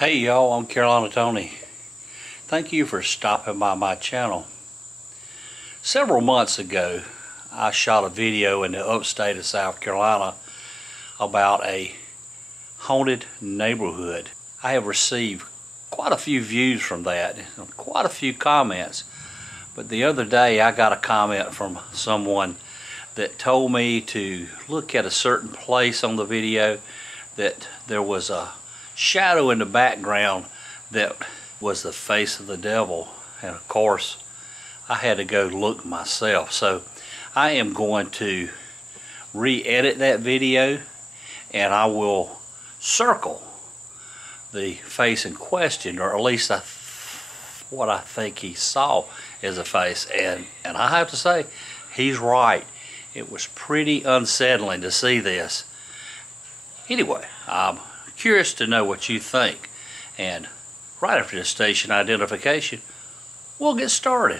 Hey y'all, I'm Carolina Tony. Thank you for stopping by my channel. Several months ago, I shot a video in the upstate of South Carolina about a haunted neighborhood. I have received quite a few views from that, quite a few comments. But the other day I got a comment from someone that told me to look at a certain place on the video, that there was a shadow in the background that was the face of the devil, and of course I had to go look myself. So I am going to re-edit that video, and I will circle the face in question, or at least what I think he saw as a face, and I have to say he's right. It was pretty unsettling to see this. Anyway, I'm curious to know what you think, and right after the station identification, we'll get started.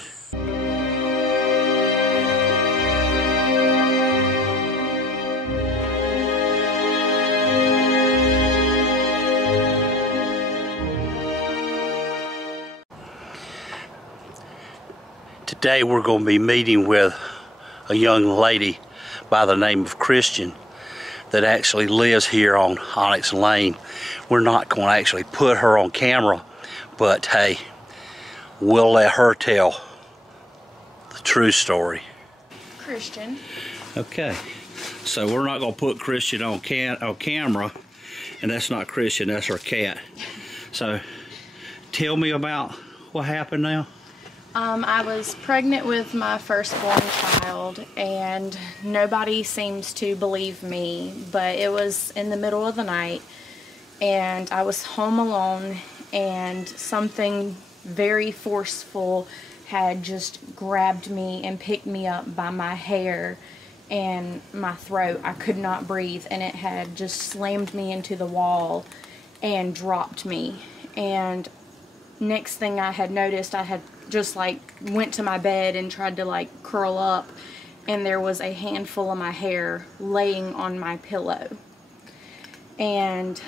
Today we're going to be meeting with a young lady by the name of Christian that actually lives here on Onyx Lane. We're not going to actually put her on camera, but hey, we'll let her tell the true story. Christian. Okay, so we're not going to put Christian on camera, and that's not Christian, that's her cat. So tell me about what happened now. I was pregnant with my firstborn child, and nobody seems to believe me, but it was in the middle of the night, and I was home alone, and something very forceful had just grabbed me and picked me up by my hair and my throat. I could not breathe, and it had just slammed me into the wall and dropped me. And next thing I had noticed, I had just went to my bed and tried to curl up, and there was a handful of my hair laying on my pillow. And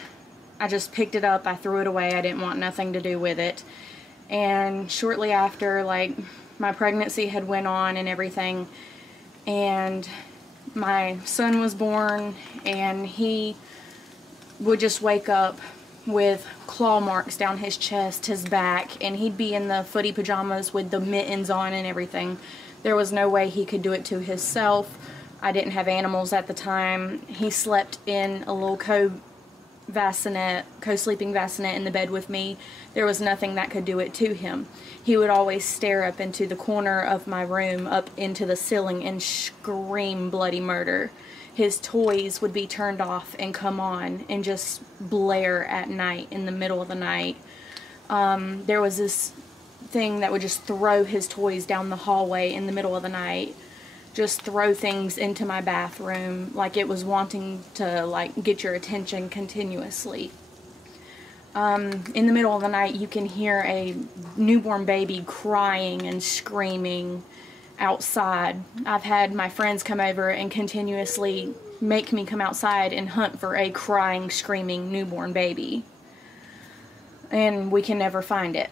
I just picked it up, I threw it away, I didn't want nothing to do with it. And shortly after, my pregnancy had went on and everything, and my son was born, and he would just wake up with claw marks down his chest, his back, and he'd be in the footy pajamas with the mittens on and everything. There was no way he could do it to himself. I didn't have animals at the time. He slept in a little co-sleeping bassinet in the bed with me. There was nothing that could do it to him. He would always stare up into the corner of my room, up into the ceiling, and scream bloody murder. His toys would be turned off and come on and just blare at night, in the middle of the night. There was this thing that would just throw his toys down the hallway in the middle of the night. Just throw things into my bathroom like it was wanting to get your attention continuously. In the middle of the night, you can hear a newborn baby crying and screaming outside. I've had my friends come over and continuously make me come outside and hunt for a crying, screaming newborn baby, and we can never find it.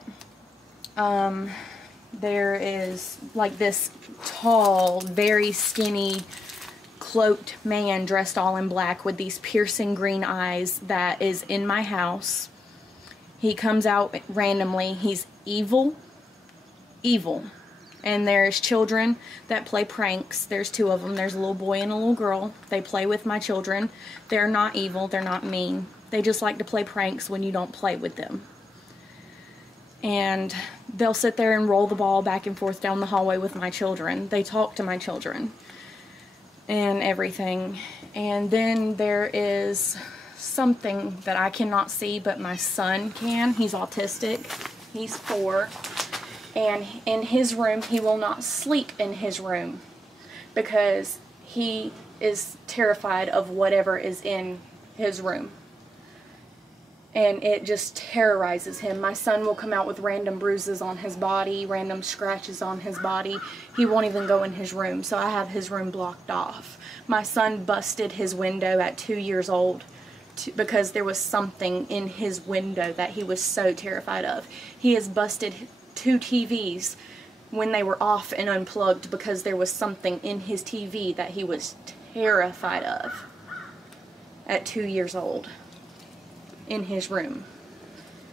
There is this tall, very skinny, cloaked man dressed all in black with these piercing green eyes that is in my house. He comes out randomly. He's evil. And there's children that play pranks. There's two of them. There's a little boy and a little girl. They play with my children. They're not evil. They're not mean. They just like to play pranks when you don't play with them. And they'll sit there and roll the ball back and forth down the hallway with my children. They talk to my children and everything. And then there is something that I cannot see, but my son can. He's autistic. He's 4. And in his room, he will not sleep in his room because he is terrified of whatever is in his room. And it just terrorizes him. My son will come out with random bruises on his body, random scratches on his body. He won't even go in his room, so I have his room blocked off. My son busted his window at 2 years old because there was something in his window that he was so terrified of. He has busted 2 TVs when they were off and unplugged because there was something in his TV that he was terrified of at 2 years old in his room.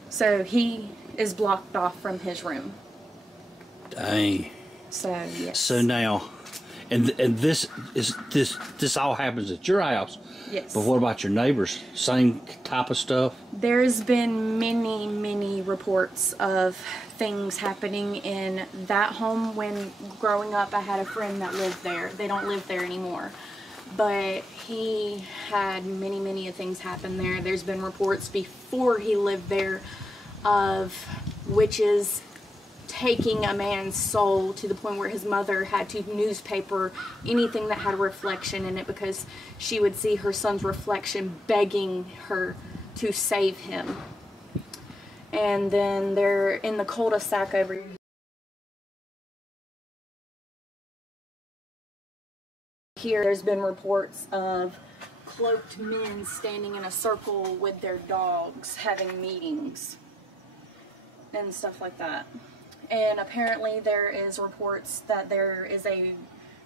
So he is blocked off from his room. Dang. So yes. So now, and this all happens at your house. Yes. But what about your neighbors? Same type of stuff? There's been many reports of things happening in that home. When growing up, I had a friend that lived there. They don't live there anymore. But he had many things happen there. There's been reports before he lived there of witches taking a man's soul to the point where his mother had to newspaper anything that had a reflection in it because she would see her son's reflection begging her to save him. And then they're in the cul-de-sac over here. There's been reports of cloaked men standing in a circle with their dogs having meetings and stuff like that. And apparently there is reports that there is a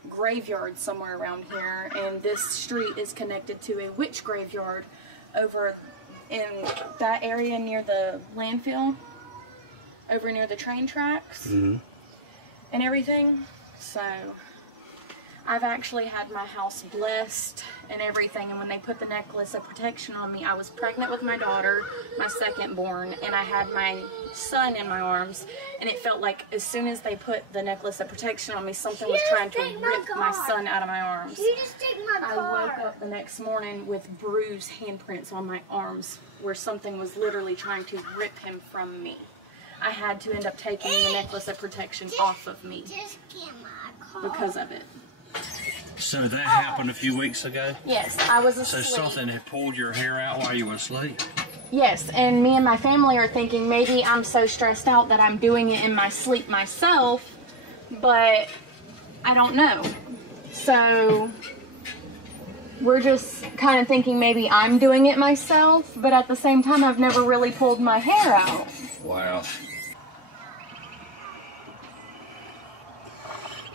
graveyard somewhere around here, and this street is connected to a witch graveyard over in that area near the landfill, over near the train tracks and everything. So I've actually had my house blessed and everything, and when they put the necklace of protection on me, I was pregnant with my daughter, my second born, and I had my son in my arms, and it felt like as soon as they put the necklace of protection on me, something was trying to rip my son out of my arms. I woke up the next morning with bruised handprints on my arms where something was literally trying to rip him from me. I had to end up taking the necklace of protection off of me because of it. So that happened a few weeks ago? Yes, I was asleep. So something had pulled your hair out while you were asleep? Yes, and me and my family are thinking maybe I'm so stressed out that I'm doing it in my sleep myself, but I don't know. So we're just kind of thinking maybe I'm doing it myself, but at the same time I've never really pulled my hair out. Wow.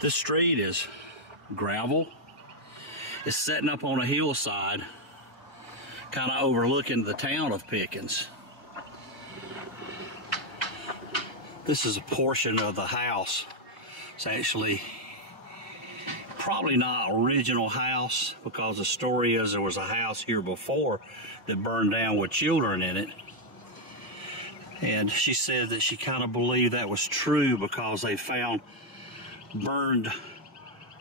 This street is gravel. It's setting up on a hillside, kind of overlooking the town of Pickens. This is a portion of the house. It's actually probably not original house, because the story is there was a house here before that burned down with children in it. And she said that she kind of believed that was true because they found burned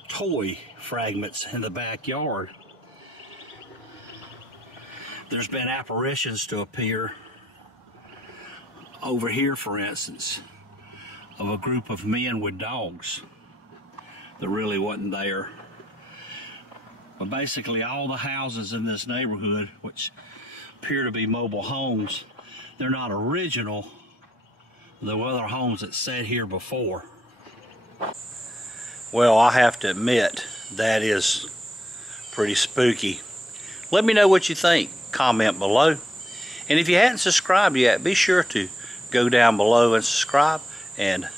toy fragments in the backyard. There's been apparitions to appear over here, for instance, of a group of men with dogs that really wasn't there. But basically all the houses in this neighborhood, which appear to be mobile homes, they're not original. There were other homes that sat here before. Well, I have to admit, that is pretty spooky. Let me know what you think. Comment below. And if you hadn't subscribed yet, be sure to go down below and subscribe. And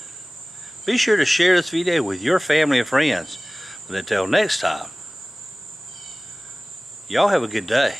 be sure to share this video with your family and friends. But until next time, y'all have a good day.